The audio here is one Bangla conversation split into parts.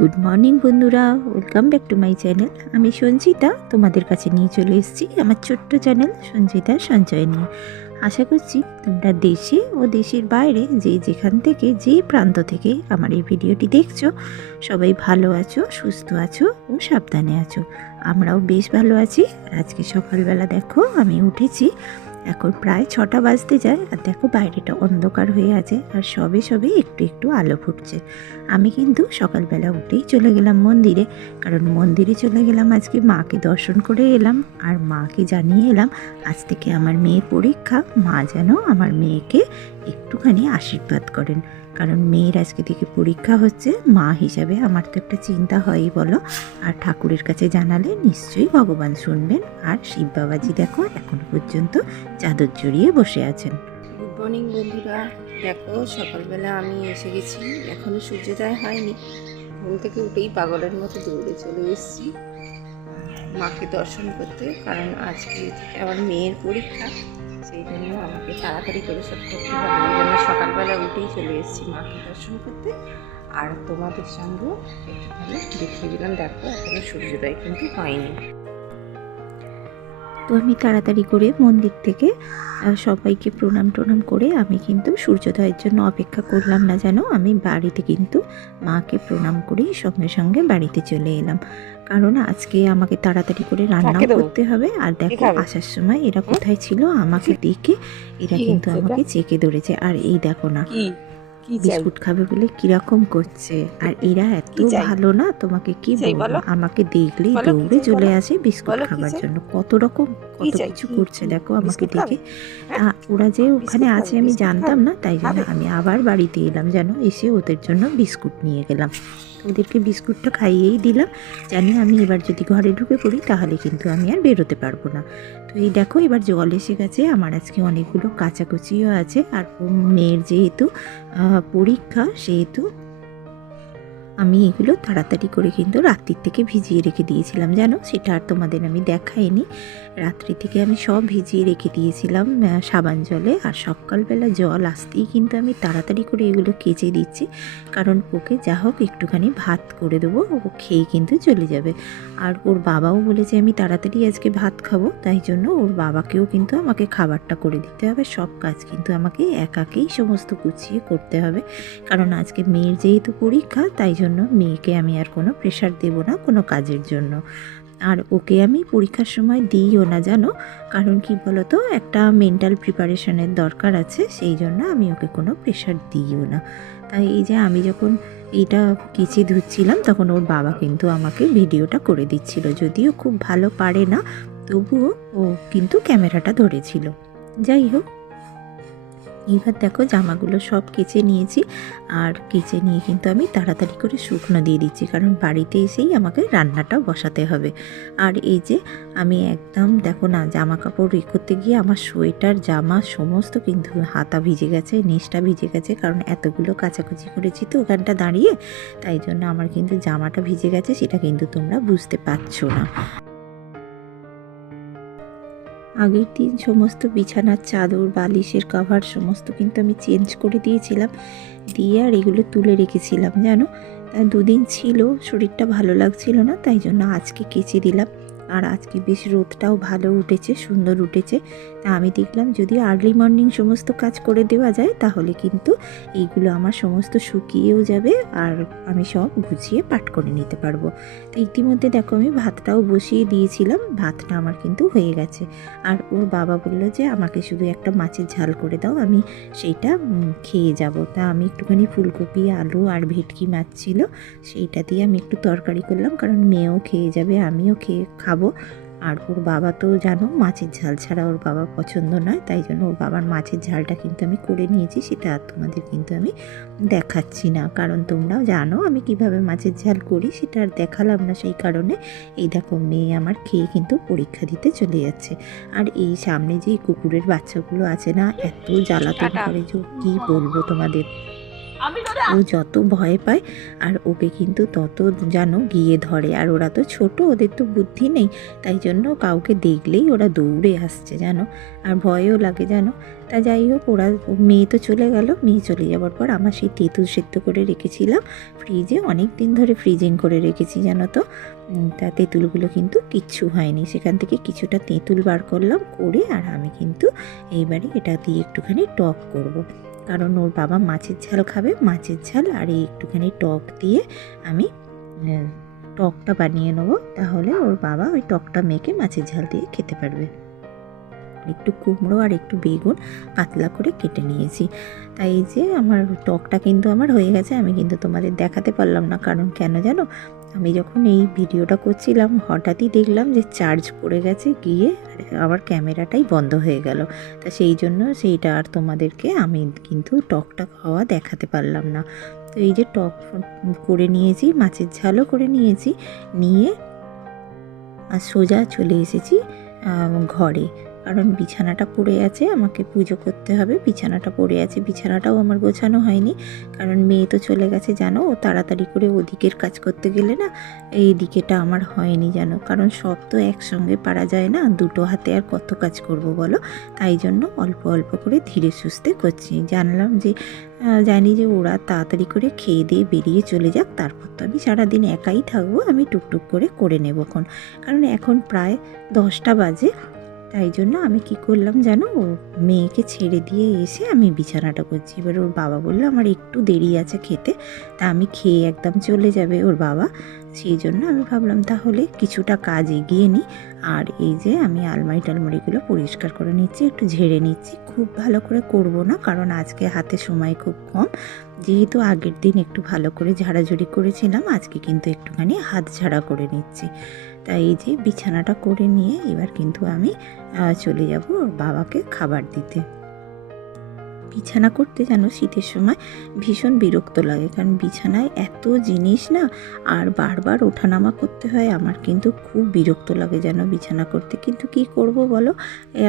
গুড মর্নিং বন্ধুরা, welcome back to my channel. আমি সঞ্চিতা তোমাদের কাছে নিয়ে চলে এসেছি আমার ছোট্ট চ্যানেল সঞ্চিতা সঞ্চয় নিয়ে। আশা করছি তোমরা দেশে ও দেশের বাইরে যে যেখান থেকে, যে প্রান্ত থেকে আমার এই ভিডিওটি দেখছ, সবাই ভালো আছো, সুস্থ আছো ও সাবধানে আছো। আমরাও বেশ ভালো আছি। আজকে সকালবেলা দেখো, আমি উঠেছি এখন প্রায় ছটা বাজতে যায় আর দেখো বাইরেটা অন্ধকার হয়ে আছে আর সবে সবে একটু একটু আলো ফুটছে। আমি কিন্তু সকালবেলা উঠেই চলে গেলাম মন্দিরে, কারণ মন্দিরে চলে গেলাম আজকে মাকে দর্শন করে এলাম আর মাকে জানিয়ে এলাম, আজ থেকে আমার মেয়ে পরীক্ষা, মা যেন আমার মেয়েকে একটুখানি আশীর্বাদ করেন। কারণ মেয়ের আজকে থেকে পরীক্ষা হচ্ছে, মা হিসাবে আমার তো একটা চিন্তা হয়ই, বলো। আর ঠাকুরের কাছে জানালে নিশ্চয়ই ভগবান শুনবেন। আর শিব বাবাজি দেখো, এখন পর্যন্ত চাদর জড়িয়ে বসে আছেন। গুড মর্নিং বন্ধুরা। দেখো, সকালবেলা আমি এসে গেছি। এখনও সূর্যোদয় হয়নি। ঘুম থেকে উঠেই পাগলের মতো দৌড়ে চলে এসেছি। মাকে দর্শন করতে, কারণ আজকে আমার মেয়ের পরীক্ষা, সেই জন্য আমাকে তাড়াতাড়ি করে সব করতে হবে। উঠেই চলে এসেছি মাকে দর্শন করতে। আর তোমাদের সঙ্গেও একটুখানি দেখিয়ে দিলাম। দেখো, এখনও সূর্যোদয় কিন্তু হয়নি। তো আমি তাড়াতাড়ি করে মন্দির থেকে সবাইকে প্রণাম টনাম করে আমি কিন্তু সূর্যোদয়ের জন্য অপেক্ষা করলাম না যেন, আমি বাড়িতে কিন্তু মাকে প্রণাম করেই সঙ্গে সঙ্গে বাড়িতে চলে এলাম। কারণ আজকে আমাকে তাড়াতাড়ি করে দেবো? করতে হবে। আর দেখো আসার সময় এরা কোথায় ছিল আমাকে দেখে এরা কিন্তু আমাকে চেকে ধরেছে। আর এই দেখো না বিস্কুট খাবে বলে কীরকম করছে? আর এরা এত ভালো না তোমাকে কি বলব? বলো? আমাকে দেখলেই দৌড়ে চলে আসে বিস্কুট খাবার জন্য। কত রকম কত কিছু করছে। দেখো আমাকে দেখে তা ওরা যে ওখানে আছে আমি জানতাম না তাই জন্য আমি আবার বাড়িতে এলাম যেন এসে ওদের জন্য বিস্কুট নিয়ে গেলাম। ওদেরকে বিস্কুটটা খাইয়েই দিলাম। জানি আমি এবার যদি ঘরে ঢুকে পড়ি, তাহলে কিন্তু আমি আর বেরোতে পারব না। তো এই দেখো, এবার জল এসে গেছে। আমার আজকে অনেকগুলো কাচাকুচিও আছে। আর মেয়ের যেহেতু পরীক্ষা, সেহেতু আমি এগুলো তাড়াতাড়ি করে কিন্তু রাত্রির থেকে ভিজিয়ে রেখে দিয়েছিলাম, জানো? সেটা আর তোমাদের আমি দেখাইনি। রাত্রি থেকে আমি সব ভিজিয়ে রেখে দিয়েছিলাম সাবান জলে। আর সকালবেলা জল আসতেই কিন্তু আমি তাড়াতাড়ি করে এগুলো কেচে দিচ্ছি। কারণ ওকে যা হোক একটুখানি ভাত করে দেবো, ও খেয়ে কিন্তু চলে যাবে। আর ওর বাবাও বলেছে আমি তাড়াতাড়ি আজকে ভাত খাব, তাই জন্য ওর বাবাকেও কিন্তু আমাকে খাবারটা করে দিতে হবে। সব কাজ কিন্তু আমাকে একাকেই সমস্ত গুছিয়ে করতে হবে। কারণ আজকে মেয়ের যেহেতু পরীক্ষা, তাই জন্য মেয়েকে আমি আর কোনো প্রেশার দেব না কোনো কাজের জন্য। আর ওকে আমি পরীক্ষার সময় দিইও না জানো? কারণ কি বলতো? একটা মেন্টাল প্রিপারেশনের দরকার আছে, সেই জন্য আমি ওকে কোনো প্রেশার দিইও না। তাই এই যে আমি যখন এইটা কেচে ধুচ্ছিলাম, তখন ওর বাবা কিন্তু আমাকে ভিডিওটা করে দিচ্ছিল। যদিও খুব ভালো পারে না, তবুও ও কিন্তু ক্যামেরাটা ধরেছিল। যাই হোক এবার দেখো জামাগুলো সব কেচে নিয়েছি আর কেচে নিয়ে কিন্তু আমি তাড়াতাড়ি করে শুকনো দিয়ে দিচ্ছি, কারণ বাড়িতে এসেই আমাকে রান্নাটা বসাতে হবে। আর এই যে আমি একদম দেখো না জামা কাপড় ই করতে গিয়ে আমার সোয়েটার, জামা সমস্ত কিন্তু হাতা ভিজে গেছে, নিচটা ভিজে গেছে, কারণ এতগুলো কাচাকুচি করেছি তো ওখানটা দাঁড়িয়ে, তাই জন্য আমার কিন্তু জামাটা ভিজে গেছে, সেটা কিন্তু তোমরা বুঝতে পারছ না। আগের দিন সমস্ত বিছানার চাদর, বালিশের কাভার সমস্ত কিন্তু আমি চেঞ্জ করে দিয়েছিলাম। দিয়ে আর এগুলো তুলে রেখেছিলাম, জানো? দুদিন ছিল, শরীরটা ভালো লাগছিল না, তাই জন্য আজকে কেচে দিলাম। আর আজকে বেশ রোদটাও ভালো উঠেছে, সুন্দর উঠেছে। তা আমি দেখলাম যদি আর্লি মর্নিং সমস্ত কাজ করে দেওয়া যায়, তাহলে কিন্তু এইগুলো আমার সমস্ত শুকিয়েও যাবে আর আমি সব গুছিয়ে পাট করে নিতে পারব। তো ইতিমধ্যে দেখো আমি ভাতটাও বসিয়ে দিয়েছিলাম, ভাতটা আমার কিন্তু হয়ে গেছে। আর ওর বাবা বলল যে, আমাকে শুধু একটা মাছের ঝাল করে দাও, আমি সেইটা খেয়ে যাব। তা আমি একটুখানি ফুলকপি, আলু আর ভেটকি মাছ ছিল, সেইটা দিয়ে আমি একটু তরকারি করলাম, কারণ মেয়েও খেয়ে যাবে, আমিও খেয়ে খাব। আর ওর বাবা তো জানো মাছের ঝাল ছাড়া ওর বাবা পছন্দ নয় তাই জন্য ওর বাবার মাছের ঝালটা কিন্তু আমি করে নিয়েছি সেটা আর তোমাদের কিন্তু আমি দেখাচ্ছি না। কারণ তোমরাও জানো আমি কীভাবে মাছের ঝাল করি সেটা আর দেখালাম না সেই কারণে। এই দেখো মেয়ে আমার খেয়ে কিন্তু পরীক্ষা দিতে চলে যাচ্ছে। আর এই সামনে যে কুকুরের বাচ্চাগুলো আছে না এত জ্বালাতন করে যে কী বলব তোমাদের? ও যত ভয় পায়, আর ওকে কিন্তু তত যেন গিয়ে ধরে। আর ওরা তো ছোট, ওদের তো বুদ্ধি নেই। তাই জন্য কাউকে দেখলেই ওরা দৌড়ে আসছে জানো আর ভয়ও লাগে জানো তা যাই হোক, ওরা, মেয়ে তো চলে গেল। মেয়ে চলে যাওয়ার পর আমার সেই তেঁতুল সেদ্ধ করে রেখেছিলাম। ফ্রিজে অনেক দিন ধরে ফ্রিজিং করে রেখেছি জানো তো। তা তেঁতুলগুলো কিন্তু কিচ্ছু হয়নি। সেখান থেকে কিছুটা তেঁতুল বার করলাম, করে আর আমি কিন্তু এইবারে এটা দিয়ে একটুখানি টক করব। কারণ ওর বাবা মাছের ঝাল খাবে, মাছের ঝাল আর এই একটুখানি টক দিয়ে আমি টকটা বানিয়ে নেব। তাহলে ওর বাবা ওই টকটা মেখে মাছের ঝাল দিয়ে খেতে পারবে। একটু কুমড়ো আর একটু বেগুন পাতলা করে কেটে নিয়েছি। তাই যে আমার টকটা কিন্তু আমার হয়ে গেছে, আমি কিন্তু তোমাদের দেখাতে পারলাম না। কারণ কেন জানো? আমি যখন এই ভিডিওটা করছিলাম, হঠাৎই দেখলাম যে চার্জ পড়ে গেছে গিয়ে আবার ক্যামেরাটাই বন্ধ হয়ে গেল। তা সেই জন্য সেইটা আর তোমাদেরকে আমি কিন্তু টকটা খাওয়া দেখাতে পারলাম না। তো এই যে টক করে নিয়েছি, মাছের ঝালও করে নিয়েছি, নিয়ে আর সোজা চলে এসেছি ঘরে। কারণ বিছানাটা পড়ে আছে, আমাকে পুজো করতে হবে। বিছানাটা পড়ে আছে, বিছানাটাও আমার গোছানো হয়নি। কারণ মেয়ে তো চলে গেছে, জানো? ও তাড়াতাড়ি করে ওদিকের কাজ করতে গেলে না, এই দিকেটা আমার হয়নি জানো কারণ সব তো একসঙ্গে পারা যায় না, দুটো হাতে আর কত কাজ করব বলো? তাই জন্য অল্প অল্প করে ধীরে সুস্থে করছি। জানলাম যে জানি যে ওরা তাড়াতাড়ি করে খেয়ে দিয়ে বেরিয়ে চলে যাক, তারপর তো আমি সারাদিন একাই থাকব, আমি টুকটুক করে করে নেব কারণ এখন প্রায় দশটা বাজে তাই জন্য আমি কি করলাম জানো? মেয়েকে ছেড়ে দিয়ে এসে আমি বিছানাটা করছি। এবার ওর বাবা বলল, আমার একটু দেরি আছে খেতে, তা আমি খেয়ে একদম চলে যাবে ওর বাবা। সেই জন্য আমি ভাবলাম, তাহলে কিছুটা কাজ এগিয়ে নিই। আর এই যে আমি আলমারি টালমারিগুলো পরিষ্কার করে নিচ্ছি, একটু ঝেড়ে নিচ্ছি। খুব ভালো করে করব না, কারণ আজকে হাতে সময় খুব কম। যেহেতু আগের দিন একটু ভালো করে ঝাড়াঝুড়ি করেছিলাম, আজকে কিন্তু একটুখানি হাত ঝাড়া করে নিচ্ছি। তাই এই যে বিছানাটা করে নিয়ে এবার কিন্তু আমি চলে যাব বাবাকে খাবার দিতে। বিছানা করতে যেন শীতের সময় ভীষণ বিরক্ত লাগে, কারণ বিছানায় এত জিনিস না, আর বারবার ওঠানামা করতে হয়, আমার কিন্তু খুব বিরক্ত লাগে যেন বিছানা করতে। কিন্তু কি করব বলো?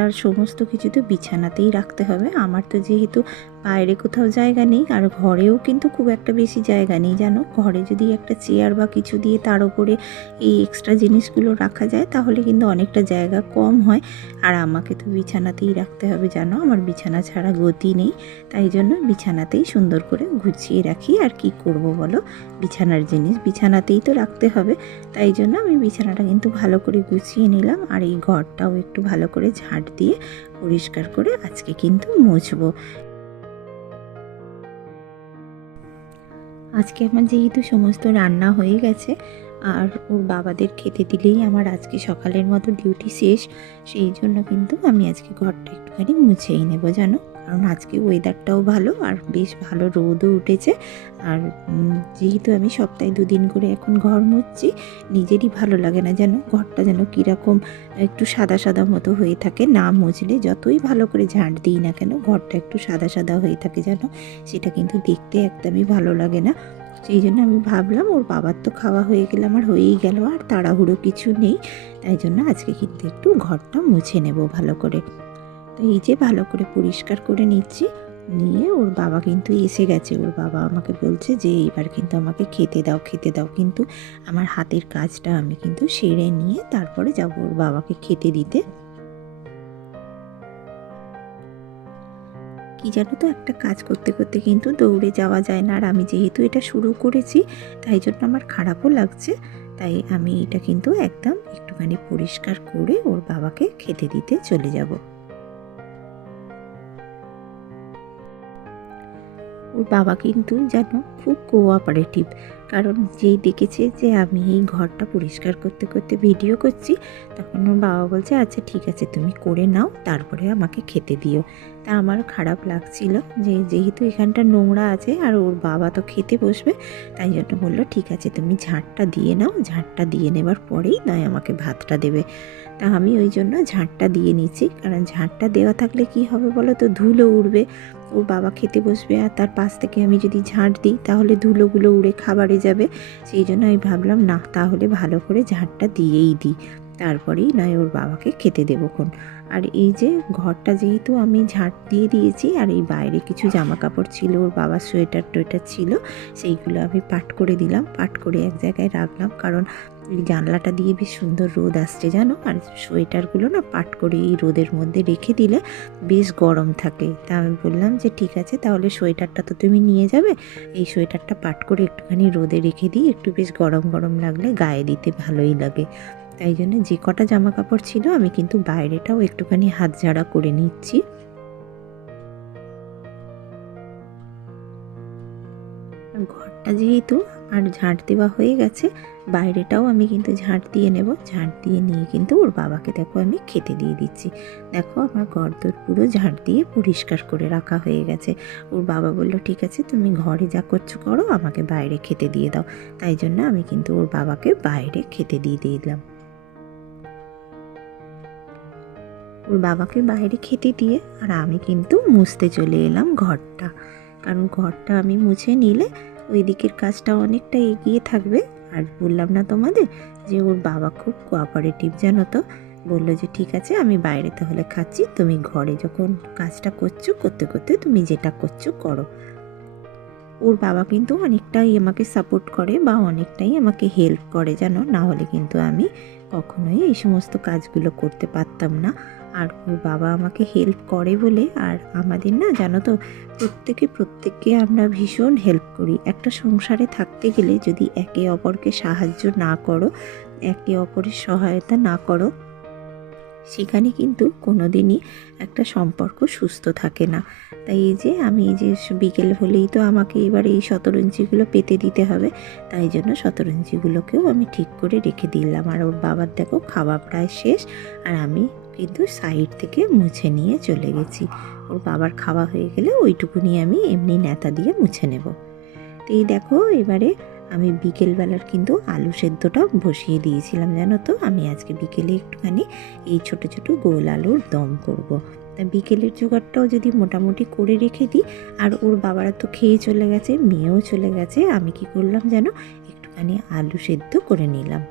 আর সমস্ত কিছু তো বিছানাতেই রাখতে হবে। আমার তো যেহেতু বাইরে কোথাও জায়গা নেই, আর ঘরেও কিন্তু খুব একটা বেশি জায়গা নেই, জানো? ঘরে যদি একটা চেয়ার বা কিছু দিয়ে তার উপরে এই এক্সট্রা জিনিসগুলো রাখা যায়, তাহলে কিন্তু অনেকটা জায়গা কম হয়। আর আমাকে তো বিছানাতেই রাখতে হবে, জানো? আমার বিছানা ছাড়া গতি নেই। তাই জন্য বিছানাতেই সুন্দর করে গুছিয়ে রাখি। আর কি করব বলো? বিছানার জিনিস বিছানাতেই তো রাখতে হবে। তাই জন্য আমি বিছানাটা কিন্তু ভালো করে গুছিয়ে নিলাম। আর এই ঘরটাও একটু ভালো করে ঝাঁট দিয়ে পরিষ্কার করে আজকে কিন্তু মুছবো। আজকে আমার যেহেতু সমস্ত রান্না হয়ে গেছে, আর ওর বাবাদের খেতে দিলেই আমার আজকে সকালের মতো ডিউটি শেষ, সেই জন্য কিন্তু আমি আজকে ঘরটা একটুখানি মুছেই নেব, জানো? কারণ আজকে ওয়েদারটাও ভালো আর বেশ ভালো রোদও উঠেছে। আর যেহেতু আমি সপ্তাহে দুদিন করে এখন ঘর মুছছি, নিজেরই ভালো লাগে না যেন ঘরটা যেন কীরকম একটু সাদা সাদা মতো হয়ে থাকে। না মুছলে যতই ভালো করে ঝাঁট দিই না কেন ঘরটা একটু সাদা সাদা হয়ে থাকে যেন, সেটা কিন্তু দেখতে একদমই ভালো লাগে না। সেই জন্য আমি ভাবলাম ওর বাবার তো খাওয়া হয়ে গেলে আমার হয়েই গেল, আর তাড়াহুড়ো কিছু নেই। তাই জন্য আজকে কিন্তু একটু ঘরটা মুছে নেব ভালো করে। তো এই যে ভালো করে পরিষ্কার করে নিচ্ছি। নিয়ে ওর বাবা কিন্তু এসে গেছে। ওর বাবা আমাকে বলছে যে এবার কিন্তু আমাকে খেতে দাও খেতে দাও। কিন্তু আমার হাতের কাজটা আমি কিন্তু সেরে নিয়ে তারপরে যাব ওর বাবাকে খেতে দিতে। কি জানো তো, একটা কাজ করতে করতে কিন্তু দৌড়ে যাওয়া যায় না। আর আমি যেহেতু এটা শুরু করেছি, তাই জন্য আমার খারাপও লাগছে। তাই আমি এটা কিন্তু একদম একটুখানি পরিষ্কার করে ওর বাবাকে খেতে দিতে চলে যাব। ওর বাবা কিন্তু যেন খুব কোঅপারেটিভ কারণ যেই দেখেছে যে আমি এই ঘরটা পরিষ্কার করতে করতে ভিডিও করছি, তখন ওর বাবা বলছে আচ্ছা ঠিক আছে, তুমি করে নাও, তারপরে আমাকে খেতে দিও। তা আমার খারাপ লাগছিল যে যেহেতু এখানটা নোংরা আছে আর ওর বাবা তো খেতে বসবে, তাই জন্য বলল, ঠিক আছে, তুমি ঝাঁটটা দিয়ে নাও, ঝাঁটটা দিয়ে নেবার পরেই নয় আমাকে ভাতটা দেবে। তা আমি ওই জন্য ঝাঁটটা দিয়ে নিচ্ছি, কারণ ঝাঁটটা দেওয়া থাকলে কি হবে বলো তো, ধুলো উড়বে। ওর বাবা খেতে বসবে আর তার পাশ থেকে আমি যদি ঝাঁট দিই, তাহলে ধুলোগুলো উড়ে খাবারে যাবে। সেই জন্য আমি ভাবলাম, না, তাহলে ভালো করে ঝাঁটটা দিয়েই দিই। তারপরেই নয়, ওর বাবাকে খেতে দেবোক্ষণ আর এই যে ঘরটা যেহেতু আমি ঝাঁট দিয়ে দিয়েছি, আর এই বাইরে কিছু জামা কাপড় ছিল, ওর বাবার সোয়েটার টোয়েটার ছিল, সেইগুলো আমি পাট করে দিলাম। পাট করে এক জায়গায় রাখলাম, কারণ এই জানলাটা দিয়ে বেশ সুন্দর রোদ আসছে, জানো? আর সোয়েটারগুলো না পাট করে এই রোদের মধ্যে রেখে দিলে বেশ গরম থাকে। তা আমি বললাম যে ঠিক আছে, তাহলে সোয়েটারটা তো তুমি নিয়ে যাবে। এই সোয়েটারটা পাট করে একটুখানি রোদে রেখে দিই, একটু বেশ গরম গরম লাগলে গায়ে দিতে ভালোই লাগে। তাই জন্য যে কটা জামা কাপড় ছিল আমি কিন্তু বাইরেটাও একটুখানি হাত ঝাড়া করে নিচ্ছি। ঘরটা যেহেতু আর ঝাঁট দেওয়া হয়ে গেছে, বাইরেটাও আমি কিন্তু ঝাঁট দিয়ে নেব। ঝাঁট দিয়ে নিয়ে কিন্তু ওর বাবাকে দেখো আমি খেতে দিয়ে দিচ্ছি। দেখো আমার ঘরদোর পুরো ঝাঁট দিয়ে পরিষ্কার করে রাখা হয়ে গেছে। ওর বাবা বলল, ঠিক আছে, তুমি ঘরে যা করছ করো, আমাকে বাইরে খেতে দিয়ে দাও। তাই জন্য আমি কিন্তু ওর বাবাকে বাইরে খেতে দিয়ে দিয়ে দিলাম। ওর বাবাকে বাইরে খেতে দিয়ে আর আমি কিন্তু মুছতে চলে এলাম ঘরটা। কারণ ঘরটা আমি মুছে নিলে ওই দিকের কাজটা অনেকটা এগিয়ে থাকবে। আর বললাম না তোমাদের যে ওর বাবা খুব কোঅপারেটিভ জানো তো? বলল যে, ঠিক আছে, আমি বাইরে তাহলে খাচ্ছি। তুমি ঘরে যখন কাজটা করছ, করতে করতে তুমি যেটা করছ, করো। ওর বাবা কিন্তু অনেকটাই আমাকে সাপোর্ট করে বা অনেকটাই আমাকে হেল্প করে, জানো? না হলে কিন্তু আমি কখনোই এই সমস্ত কাজগুলো করতে পারতাম না। আর ওর বাবা আমাকে হেল্প করে বলে, আর আমাদের না জানো তো, প্রত্যেকে প্রত্যেককে আমরা ভীষণ হেল্প করি। একটা সংসারে থাকতে গেলে যদি একে অপরকে সাহায্য না করো, একে অপরের সহায়তা না করো সেখানে কিন্তু কোনো দিনই একটা সম্পর্ক সুস্থ থাকে না। তাই এই যে আমি এই যে বিকেল হলেই তো আমাকে এবার এই শতরঞ্জিগুলো পেতে দিতে হবে, তাই জন্য শতরঞ্জিগুলোকেও আমি ঠিক করে রেখে দিলাম। আর ওর বাবার দেখো খাওয়া প্রায় শেষ, আর আমি কিন্তু সাইড থেকে মুছে নিয়ে চলে গেছি। ওর বাবার খাওয়া হয়ে গেলে ওইটুকুনি আমি এমনি নেতা দিয়ে মুছে নেব। তো এই দেখো এবারে আমি বিকেলবেলার কিন্তু আলু সেদ্ধটা বসিয়ে দিয়েছিলাম, জানো তো? আমি আজকে বিকেলে একটুখানি এই ছোট ছোট গোল আলুর দম করব। তা বিকেলের জোগাড়টাও যদি মোটামুটি করে রেখে দিই, আর ওর বাবারা তো খেয়ে চলে গেছে, মেয়েও চলে গেছে, আমি কি করলাম যেন একটুখানি আলু সেদ্ধ করে নিলাম।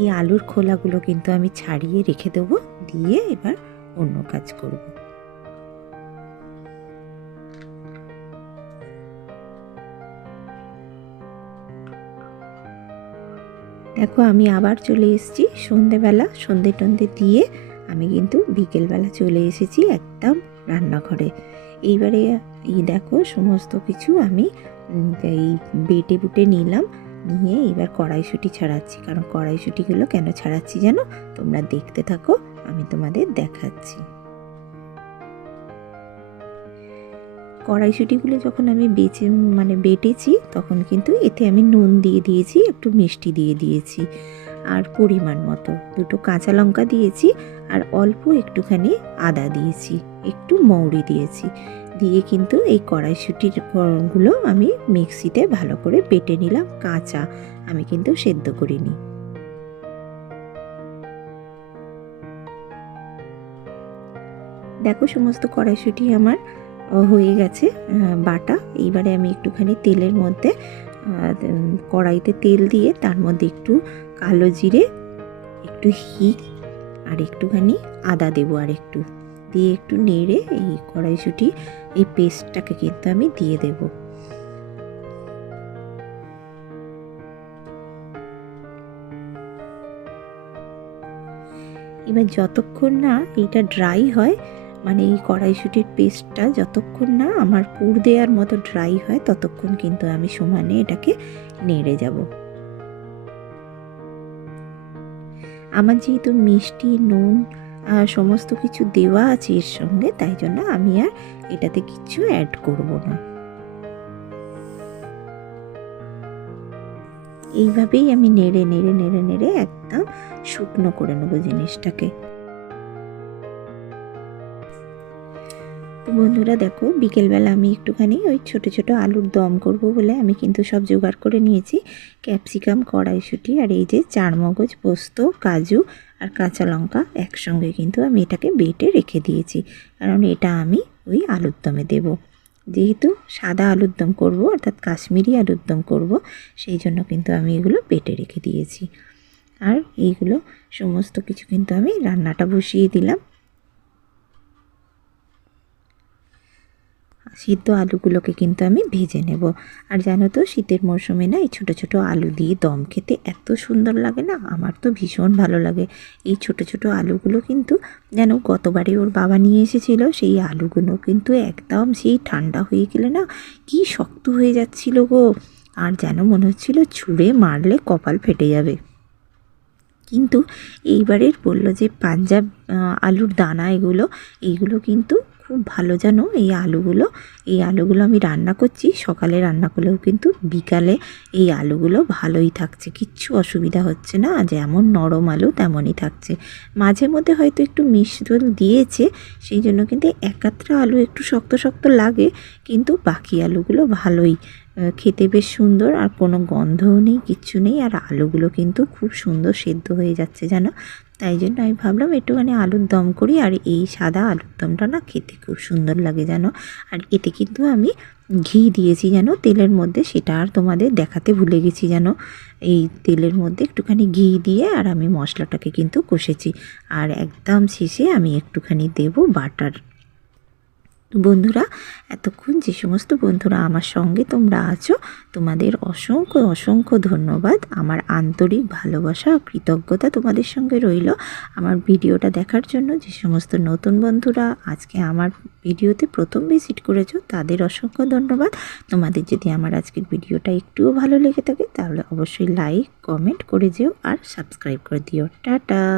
এই আলুর খোলাগুলো কিন্তু আমি ছাড়িয়ে রেখে দেবো, দিয়ে এবার অন্য কাজ করব। দেখো, আমি আবার চলে এসেছি সন্ধেবেলা, সন্ধে টন্ধে দিয়ে আমি কিন্তু বিকেলবেলা চলে এসেছি একদম রান্নাঘরে। এইবারে এই দেখো, সমস্ত কিছু আমি এই বেটে বুটে নিলাম, নিয়ে এবার কড়াইশুঁটি ছাড়াচ্ছি। কারণ কড়াইশুঁটিগুলো কেন ছাড়াচ্ছি জানো? তোমরা দেখতে থাকো, আমি তোমাদের দেখাচ্ছি। কড়াইশুঁটিগুলো যখন আমি বেচে মানে বেটেছি, তখন কিন্তু এতে আমি নুন দিয়ে দিয়েছি, একটু মিষ্টি দিয়ে দিয়েছি আর পরিমাণ মতো। দুটো কাঁচা লঙ্কা দিয়েছি আর অল্প একটুখানি আদা দিয়েছি, একটু মৌরি দিয়েছি। দিয়ে কিন্তু এই কড়াইশুঁটিরগুলো আমি মিক্সিতে ভালো করে বেটে নিলাম, কাঁচা। আমি কিন্তু সেদ্ধ করিনি। দেখো, সমস্ত কড়াইশুঁটি আমার হয়ে গেছে বাটা। এইবারে আমি একটুখানি তেলের মধ্যে কড়াইতে তেল দিয়ে তার মধ্যে একটু কালো জিরে, একটু হিং আর একটুখানি আদা দেবো আর একটু। দিয়ে একটু নেড়ে এই কড়াইশুঁটি, এই পেস্টটাকে কিন্তু আমি দিয়ে দেব। এবার যতক্ষণ না এইটা ড্রাই হয় মানে এই কড়াইশুঁটির পেস্টটা যতক্ষণ না আমার পুর দেওয়ার মতো ড্রাই হয়, ততক্ষণ কিন্তু আমি সমানে এটাকে নেড়ে যাব। আমার যেহেতু মিষ্টি, নুন সমস্ত কিছু দেওয়া আছে এর সঙ্গে, তাই জন্য আমি আর এটাতে কিছু অ্যাড করব না। এইভাবেই আমি নেড়ে নেড়ে নেড়ে নেড়ে একদম শুকনো করে নেব জিনিসটাকে। বন্ধুরা দেখো, বিকেলবেলা আমি একটুখানি ওই ছোট ছোট আলুর দম করব বলে আমি কিন্তু সব জোগাড় করে নিয়েছি। ক্যাপসিকাম, কড়াইশুঁটি আর এই যে চারমগজ, পোস্ত, কাজু আর কাঁচা লঙ্কা একসঙ্গে কিন্তু আমি এটাকে বেটে রেখে দিয়েছি। কারণ এটা আমি ওই আলুর দমে দেবো। যেহেতু সাদা আলুর দম করব, অর্থাৎ কাশ্মীরি আলুর দম করব, সেই জন্য কিন্তু আমি এগুলো বেটে রেখে দিয়েছি। আর এইগুলো সমস্ত কিছু কিন্তু আমি রান্নাটা বসিয়ে দিলাম। সিদ্ধ আলুগুলোকে কিন্তু আমি ভেজে নেব। আর জানো তো, শীতের মরশুমে না এই ছোটো ছোটো আলু দিয়ে দম খেতে এত সুন্দর লাগে না? আমার তো ভীষণ ভালো লাগে। এই ছোটো ছোটো আলুগুলো কিন্তু যেন গতবারে ওর বাবা নিয়ে এসেছিল, সেই আলুগুলো কিন্তু একদম সেই ঠান্ডা হয়ে গেলে না কি শক্ত হয়ে যাচ্ছিল গো। আর যেন মনে হচ্ছিল ছুঁড়ে মারলে কপাল ফেটে যাবে। কিন্তু এইবারের বলল যে পাঞ্জাব আলুর দানা এগুলো, এইগুলো কিন্তু খুব ভালো জানো? এই আলুগুলো এই আলুগুলো আমি রান্না করছি। সকালে রান্না করলেও কিন্তু বিকালে এই আলুগুলো ভালোই থাকছে। কিচ্ছু অসুবিধা হচ্ছে না। যেমন নরম আলু, তেমনই থাকছে। মাঝে মধ্যে হয়তো একটু মিশ্রণ দিয়েছে, সেই জন্য কিন্তু একাত্রা আলু একটু শক্ত শক্ত লাগে, কিন্তু বাকি আলুগুলো ভালোই খেতে বেশ সুন্দর আর কোনো গন্ধও নেই, কিচ্ছু নেই। আর আলুগুলো কিন্তু খুব সুন্দর সেদ্ধ হয়ে যাচ্ছে, জানো? তাই জন্য আমি ভাবলাম একটুখানি আলুর দম করি আর এই সাদা আলুর দমটা না খেতে খুব সুন্দর লাগে যেন আর এতে কিন্তু আমি ঘি দিয়েছি যেন তেলের মধ্যে সেটা আর তোমাদের দেখাতে ভুলে গেছি যেন এই তেলের মধ্যে একটুখানি ঘি দিয়ে আর আমি মশলাটাকে কিন্তু কষেছি। আর একদম শেষে আমি একটুখানি দেব বাটার বন্ধুরা, এতক্ষণ যে সমস্ত বন্ধুরা আমার সঙ্গে তোমরা আছো, তোমাদের অসংখ্য অসংখ্য ধন্যবাদ। আমার আন্তরিক ভালোবাসা ও কৃতজ্ঞতা তোমাদের সঙ্গে রইল। আমার ভিডিওটা দেখার জন্য যে সমস্ত নতুন বন্ধুরা আজকে আমার ভিডিওতে প্রথম ভিজিট করেছ, তাদের অসংখ্য ধন্যবাদ। তোমাদের যদি আমার আজকের ভিডিওটা একটুও ভালো লেগে থাকে, তাহলে অবশ্যই লাইক কমেন্ট করে যেও আর সাবস্ক্রাইব করে দিও। টাটা!